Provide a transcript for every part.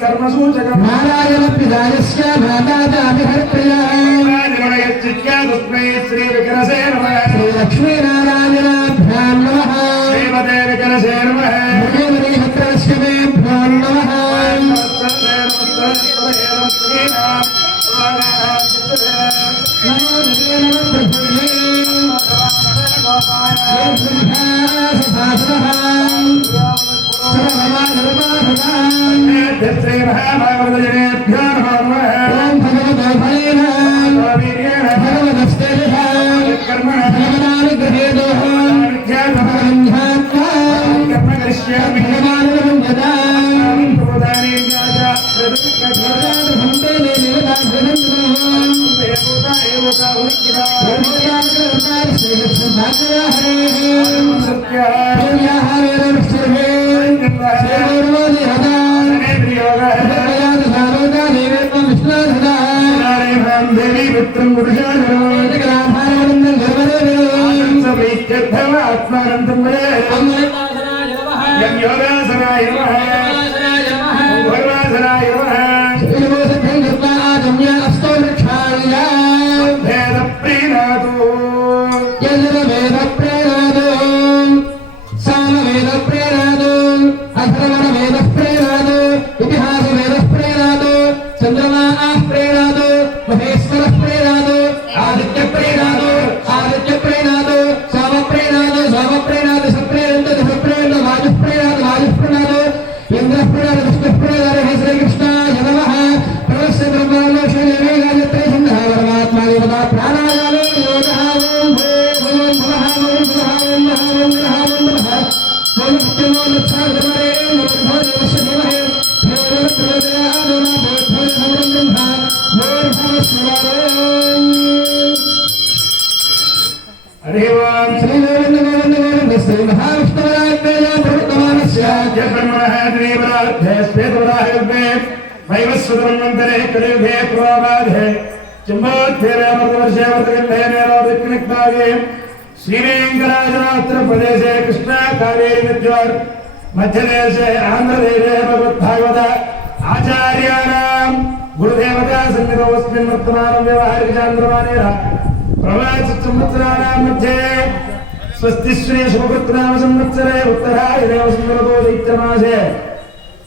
कर्मसू जगत् महाराज राजस्य माता च अभिहर्त्रे हरे हरे सत्या దేవీ పుత్రం పురుషాధనాత్మానందం యోగాసనాయ ദേവസ്വതമന്തനെ പ്രോവാധേ ചുംബാധ്യവർത്തകേ ശ്രീവേങ്കരാജനാത്ര പ്രദേശേ കൃഷ്ണ കാവേരി നദ്യോർ മധ്യദേശേ ആന്ധ്രദേശേ ഭഗവദ്ഭാഗവത ആചാര്യാണാം ഗുരുദേവതാ സന്നിധോസ്മിൻ വർത്തമാനം വ്യവഹാരികാന്തമാനേന പ്രവാച സംവത്സരാണാം മധ്യേ സ്വസ്തി ശ്രീ ശുഭകൃത്നാമ സംവത്സരേ ഉത്തരായ ദേവസുന്ദരതോ ദൈത്യമാസേ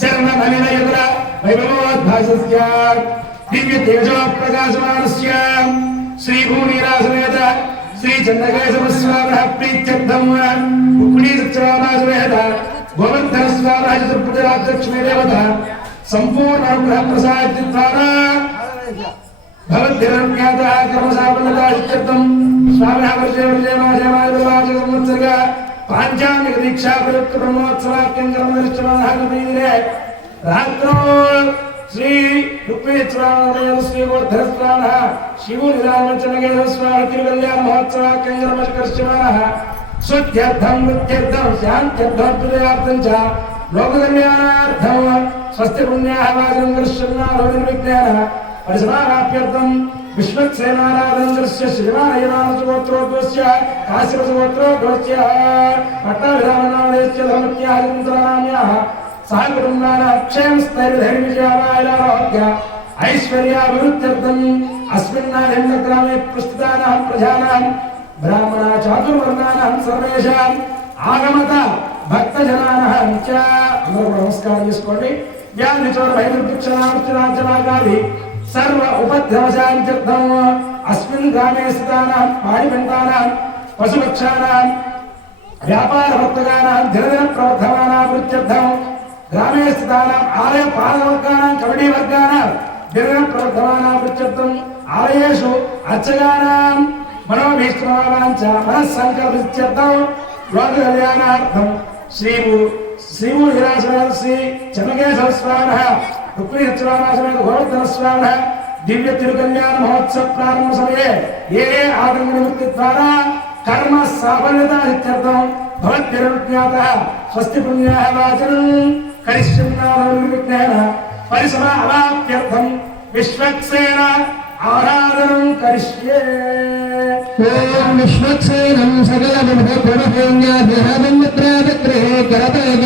शरणधनेन यत्र वैभवाद्भासस्य दिव्यतेजोप्रकाशमानस्य श्रीभूमिरासने यत्र श्रीचन्द्रकेशवस्वामिनः प्रीत्यर्थम् उक्मीर्चरामासुरेत गोवर्धनस्वामिनः सम्पूर्णानुग्रहप्रसादद्वारा भवद्भिरज्ञातः कर्मसाफल्यता इत्यर्थम् स्वामिनः वर्षे वर्षे मासे मासे मासे संवत्सरः వర్షే మాసే మాసే దీక్షా ప్రయుక్త బ్రహ్మోత్సవాక్యం కర్మదర్శనः రాత్రో శ్రీ రుక్మిణీస్వామి శ్రీ గోర్ధరస్వామः శివునిరామచనగేశ్వర తిరుకల్యాణ మహోత్సవాక్యం కర్మకర్ష్యమానः శుద్ధ్యర్థం వృత్యర్థం శాంత్యర్థం హృదయార్థం చ లోకకల్యాణార్థం స్వస్తి పుణ్యాహ వాచనం కర్ష్యన్నాథో నిర్విజ్ఞాన పరిసమాప్యర్థం విశ్వక్సేనారాధన దృశ్య శ్రీమానయమానసుగోత్రోద్వస్య కాశ్యపసుగోత్రోద్వస్య పట్టాభిరామనామదేశ్య ధర్మత్యాహింద్రనామ్యాः సహ కుటుంబానాः క్షేమ స్థైర్యధైర్యవిజయావాయోగ్య ఐశ్వర్యాభివృద్ధ్యర్థం అస్మిన్నారణ్యగ్రామే ప్రస్థితానాం ప్రజానాం బ్రాహ్మణ చాతుర్వర్ణానాం సర్వేషాం ఆగమత భక్తజనానాం చ. అందరూ నమస్కారం చేసుకోండి. వ్యాధి చోర భైరుక్షణార్చనార్చనాగాది సర్వ ఉపద్రవశాంత్యర్థం అస్మిన్ గ్రామే స్థితానాం పాడిపంటానాం పశుపక్షానాం వ్యాపార వర్తకానాం దినదిన ప్రవర్ధమానా వృత్యర్థం గ్రామే స్థితానాం ఆలయ పాలవర్గానాం కబడ్డీ వర్గానాం దినదిన ప్రవర్ధమానా వృత్యర్థం ఆలయేషు అర్చగానాం అర్చకానాం మనోభీష్టమావాంచ మనస్సంకల్పిత్యర్థం లోక కళ్యాణార్థం శ్రీవు శ్రీవు విరాజమైన శ్రీ చెన్నకేశ్వర స్వామి రుక్మిణిశ్వరాసమైన గోవర్ధన దివ్య తిరుకల్యాణ మహోత్సవ ప్రారంభ సమయే ఏ ఏ ఆటంక నివృత్తి ద్వారా కర్మ సాఫల్యత ఇత్యర్థం భవద్భిరుజ్ఞాతः స్వస్తి పుణ్యాः వాచనం. కరిష్యన్నామవిజ్ఞాన పరిసమ అవాప్యర్థం. విశ్వక్సేన ఆరాధనం కరిష్యే. ఓం విశ్వక్సేనం సకల విభవ గుణభేన్యాధిహారం ముద్రావిగ్రహే కరతగే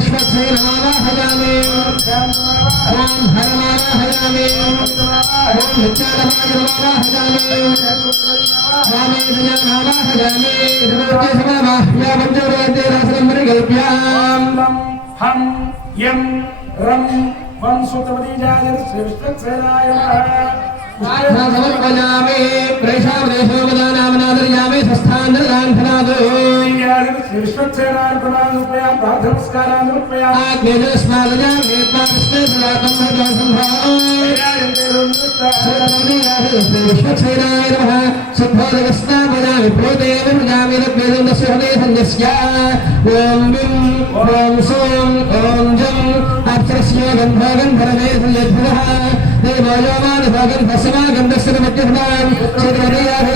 सरस्वतीर्माला हजामे ओम हरमाला हजामे ओम नित्यानमाजमाला हजामे स्वामी हजानामा हजामे सर्वोच्च समामा या पंचवर्ते रासनमृगल्प्याम हम यम रम वंशोत्पत्ति जागर श्रेष्ठक्षेराय समर्पयामे प्रेषा प्रेषो वदानामनादर्यामे संस्थान निर्दान धनादो విశ్వక్షేణార్పణానుపయా ప్రాథమస్కారానుపయా విశ్వక్షేణాయ నమ సుభోదగస్నామనా విప్రోదే విమృజామి రత్నేంద్రస్య హృదయ సంజస్య ఓం బిం ఓం సోం ఓం జం అక్షరస్య గంధో గంధరమే సంజద్భువః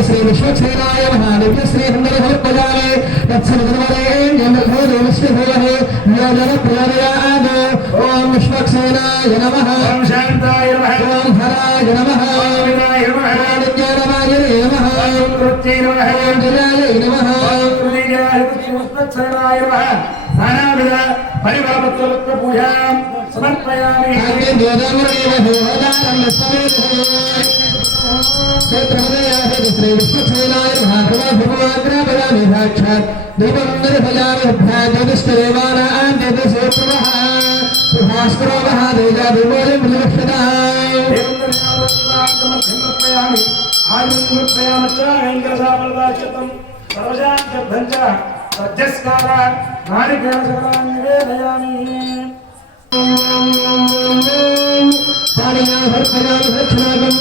श्री विश्वक्षेनाय महादेव्य श्री हृदय भगवत्पदाय శ్రీ విశ్వక్సేనాయ నమః దివ్య శ్రీ హృదయ సమర్పయామి తత్సవిధమరే దేవస్య భూయః యోజన ప్రయోదయాద్ ఓం విశ్వక్సేనాయ నమః ఓం శాంతాయ నమః ఓం హరాయ నమః ఓం వినాయ నమః ఓం నిత్యానమాయ నమః ఓం नानाविध परिवापत्र पूजां समर्पयामि आगे गोदावरेव देवदानं क्षेत्रमदयाभि श्री विष्णुक्षेणाय भागवा भगवाग्रा वदामि साक्षात् देवं निर्भयाभ्या ज्योतिष्ठदेवानां ज्योतिषेत्रवः सुभास्करो महादेजा देवोऽयं विलक्षणः आयुर्प्रयामच्च वेङ्कटसामर्दाचितं सर्वजाभ्यर्थं च సత్యస్కారాన్ నారికేళాన్ని నివేదయామి. పాడినా హర్పనాలు రక్షణాగం